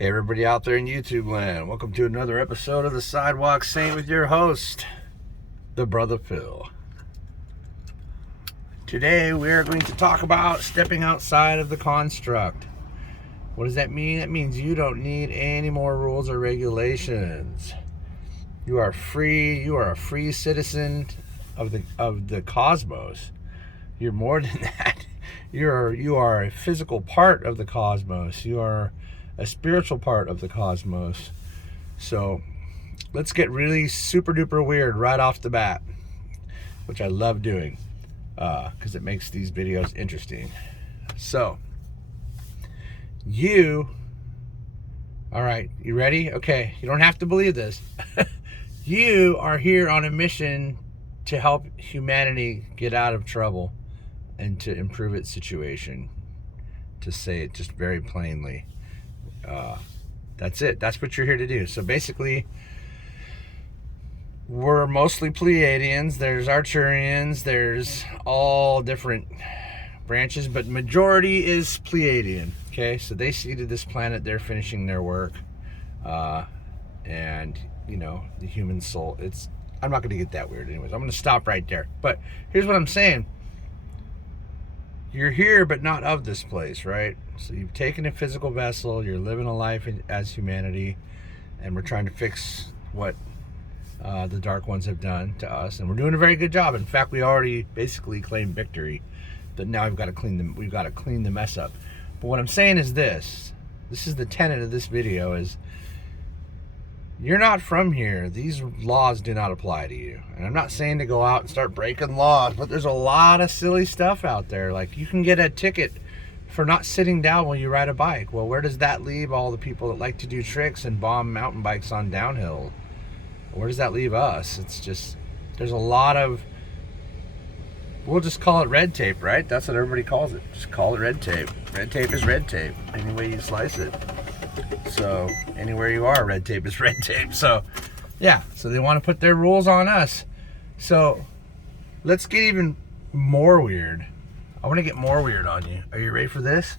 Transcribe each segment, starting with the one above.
Hey everybody out there in YouTube land, welcome to another episode of the Sidewalk Saint with your host, the Brother Phil. Today we are going to talk about stepping outside of the construct. What does that mean? That means you don't need any more rules or regulations. You are free, you are a free citizen of the cosmos. You're more than that. You are a physical part of the cosmos. You are a spiritual part of the cosmos. So let's get really super duper weird right off the bat, which I love doing because it makes these videos interesting. So all right, you ready? Okay, you don't have to believe this. You are here on a mission to help humanity get out of trouble and to improve its situation, to say it just very plainly. That's it. That's what you're here to do. So basically, we're mostly Pleiadians. There's Arcturians. There's all different branches, but majority is Pleiadian. Okay, so they seeded this planet. They're finishing their work, and you know, the human soul. I'm not going to get that weird, anyways. I'm going to stop right there. But here's what I'm saying. You're here, but not of this place, right? So you've taken a physical vessel, you're living a life as humanity, and we're trying to fix what the Dark Ones have done to us, and we're doing a very good job. In fact, we already basically claimed victory, but now we've got to clean the mess up. But what I'm saying is this is the tenet of this video, is you're not from here. These laws do not apply to you. And I'm not saying to go out and start breaking laws, but there's a lot of silly stuff out there. Like, you can get a ticket for not sitting down while you ride a bike. Well, where does that leave all the people that like to do tricks and bomb mountain bikes on downhill? Where does that leave us? It's just, there's a lot of, we'll just call it red tape, right? That's what everybody calls it. Just call it red tape. Red tape is red tape, any way you slice it. So anywhere you are, red tape is red tape. So yeah, so they want to put their rules on us. So let's get even more weird. I want to get more weird on you. Are you ready for this?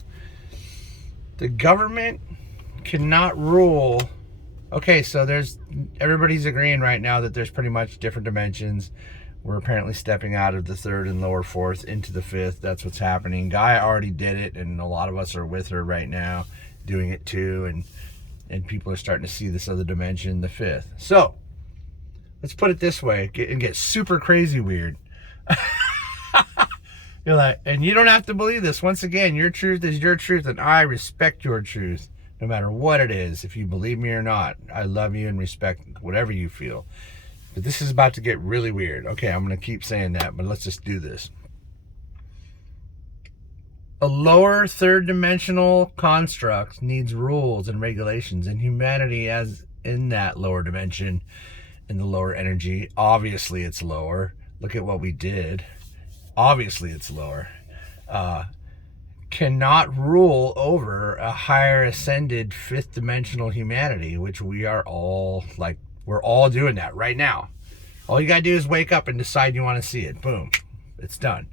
The government cannot rule. Okay, so everybody's agreeing right now that there's pretty much different dimensions. We're apparently stepping out of the third and lower fourth into the fifth. That's what's happening. Gaia already did it, and a lot of us are with her right now doing it too, and people are starting to see this other dimension, the fifth. So let's put it this way, get super crazy weird. You're like, and you don't have to believe this. Once again, your truth is your truth, and I respect your truth no matter what it is. If you believe me or not, I love you and respect whatever you feel. But this is about to get really weird. Okay, I'm going to keep saying that, but let's just do this. A lower third dimensional construct needs rules and regulations, and humanity, as in that lower dimension, in the lower energy, obviously it's lower. Look at what we did. Obviously it's lower. Cannot rule over a higher ascended fifth dimensional humanity, which we are all, like, we're all doing that right now. All you gotta do is wake up and decide you want to see it. Boom, it's done.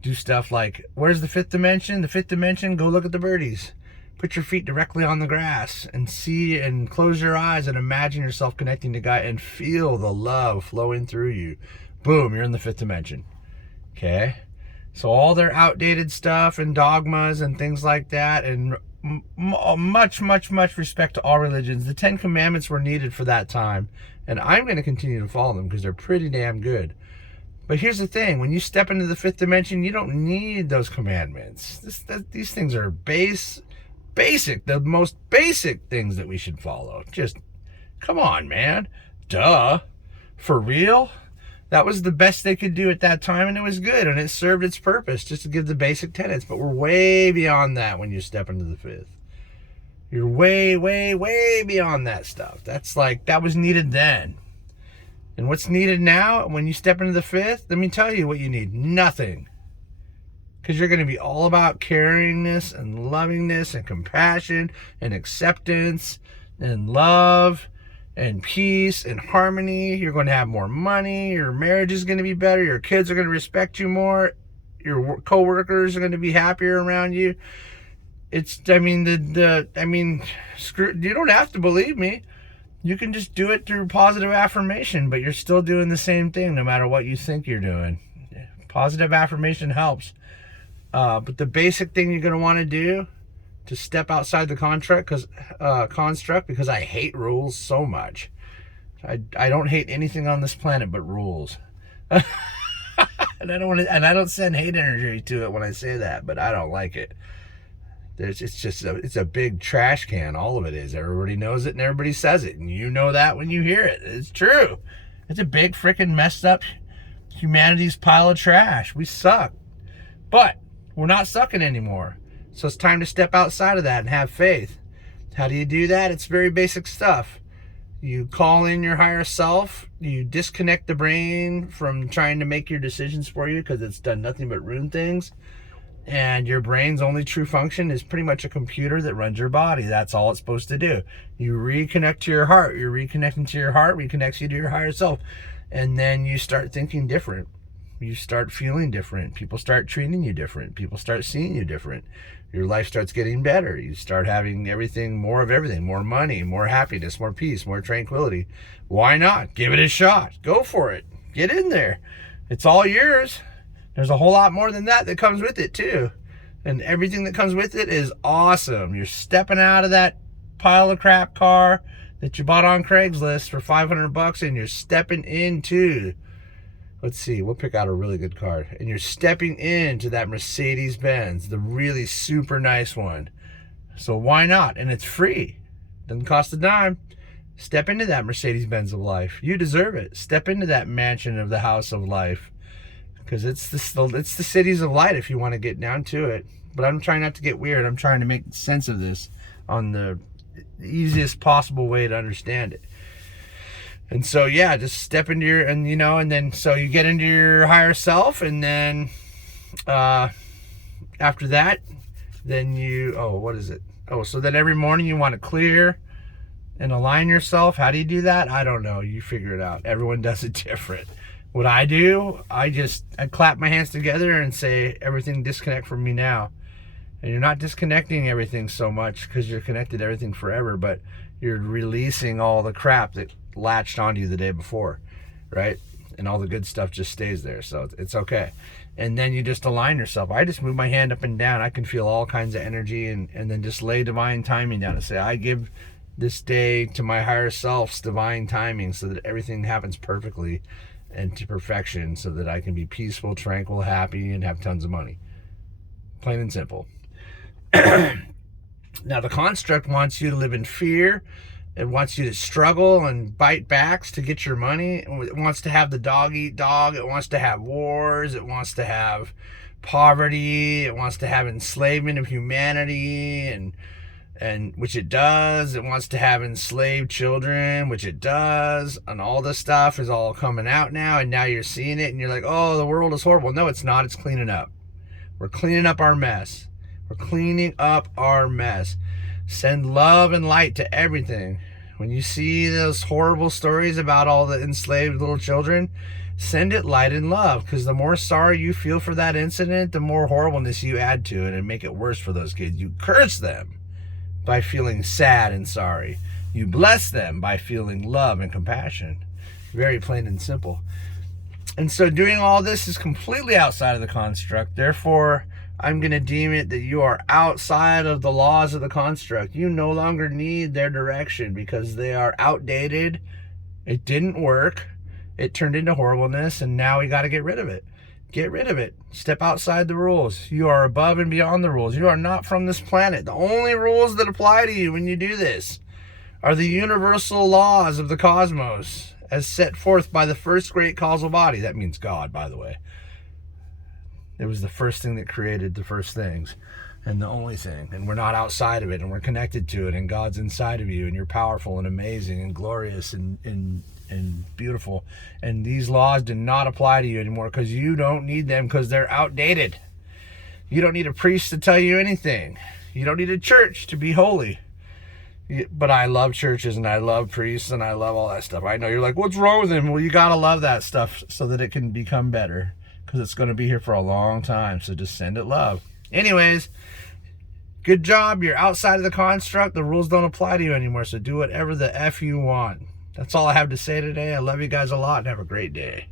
Do stuff like, where's the fifth dimension? The fifth dimension, go look at the birdies. Put your feet directly on the grass and see, and close your eyes and imagine yourself connecting to God and feel the love flowing through you. Boom, you're in the fifth dimension. Okay? So all their outdated stuff and dogmas and things like that, and much respect to all religions. The 10 Commandments were needed for that time, and I'm going to continue to follow them because they're pretty damn good. But here's the thing, when you step into the fifth dimension, you don't need those commandments. These things are basic, the most basic things that we should follow. Just, come on, man. Duh. For real? That was the best they could do at that time, and it was good, and it served its purpose, just to give the basic tenets. But we're way beyond that when you step into the fifth. You're way beyond that stuff. That's like, that was needed then. And what's needed now, when you step into the fifth, let me tell you what you need. Nothing. Because you're going to be all about caringness and lovingness and compassion and acceptance and love and peace and harmony. You're going to have more money. Your marriage is going to be better. Your kids are going to respect you more. Your co-workers are going to be happier around you. screw, you don't have to believe me. You can just do it through positive affirmation, but you're still doing the same thing no matter what you think you're doing. Positive affirmation helps. But the basic thing you're going to want to do to step outside the construct, because I hate rules so much. I don't hate anything on this planet but rules. And I don't send hate energy to it when I say that, but I don't like it. It's a big trash can. All of it is. Everybody knows it and everybody says it, and you know that when you hear it. It's true. It's a big freaking messed up humanity's pile of trash. We suck, but we're not sucking anymore. So it's time to step outside of that and have faith. How do you do that? It's very basic stuff. You call in your higher self. You disconnect the brain from trying to make your decisions for you, because it's done nothing but ruin things. And your brain's only true function is pretty much a computer that runs your body. That's all it's supposed to do. You reconnect to your heart. You're reconnecting to your heart, reconnects you to your higher self. And then you start thinking different. You start feeling different. People start treating you different. People start seeing you different. Your life starts getting better. You start having everything, more money, more happiness, more peace, more tranquility. Why not? Give it a shot. Go for it. Get in there. It's all yours. There's a whole lot more than that comes with it too. And everything that comes with it is awesome. You're stepping out of that pile of crap car that you bought on Craigslist for $500, and you're stepping into, let's see, we'll pick out a really good car. And you're stepping into that Mercedes Benz, the really super nice one. So why not? And it's free. Doesn't cost a dime. Step into that Mercedes Benz of life. You deserve it. Step into that mansion of the house of life. Because it's the cities of light if you want to get down to it. But I'm trying not to get weird. I'm trying to make sense of this on the easiest possible way to understand it. And so, yeah, just step into your, and then so you get into your higher self, and then after that, then so then every morning you want to clear and align yourself. How do you do that? I don't know. You figure it out. Everyone does it different. What I do, I clap my hands together and say, everything disconnect from me now. And you're not disconnecting everything so much because you're connected to everything forever, but you're releasing all the crap that latched onto you the day before, right? And all the good stuff just stays there, so it's okay. And then you just align yourself. I just move my hand up and down. I can feel all kinds of energy, and then just lay divine timing down and say, I give this day to my higher self's divine timing so that everything happens perfectly and to perfection, so that I can be peaceful, tranquil, happy, and have tons of money. Plain and simple. Now, the construct wants you to live in fear. It wants you to struggle and bite backs to get your money. It wants to have the dog eat dog. It wants to have wars. It wants to have poverty. It wants to have enslavement of humanity, and which it does. It wants to have enslaved children, which it does. And all this stuff is all coming out now, and now you're seeing it, and you're like, oh, the world is horrible. No, it's not. It's cleaning up. We're cleaning up our mess. We're cleaning up our mess. Send love and light to everything. When you see those horrible stories about all the enslaved little children, send it light and love, because the more sorry you feel for that incident, the more horribleness you add to it and make it worse for those kids. You curse them by feeling sad and sorry. You bless them by feeling love and compassion. Very plain and simple. And so doing all this is completely outside of the construct. Therefore, I'm going to deem it that you are outside of the laws of the construct. You no longer need their direction because they are outdated. It didn't work. It turned into horribleness, and now we got to get rid of it. Get rid of it. Step outside the rules. You are above and beyond the rules. You are not from this planet. The only rules that apply to you when you do this are the universal laws of the cosmos as set forth by the first great causal body. That means God, by the way. It was the first thing that created the first things, and the only thing. And we're not outside of it, and we're connected to it, and God's inside of you, and you're powerful and amazing and glorious and beautiful. And these laws do not apply to you anymore because you don't need them, because they're outdated. You don't need a priest to tell you anything. You don't need a church to be holy. But I love churches, and I love priests, and I love all that stuff. I know you're like, what's wrong with them? Well, you got to love that stuff so that it can become better, because it's going to be here for a long time. So just send it love. Anyways, good job. You're outside of the construct. The rules don't apply to you anymore. So do whatever the F you want. That's all I have to say today. I love you guys a lot and have a great day.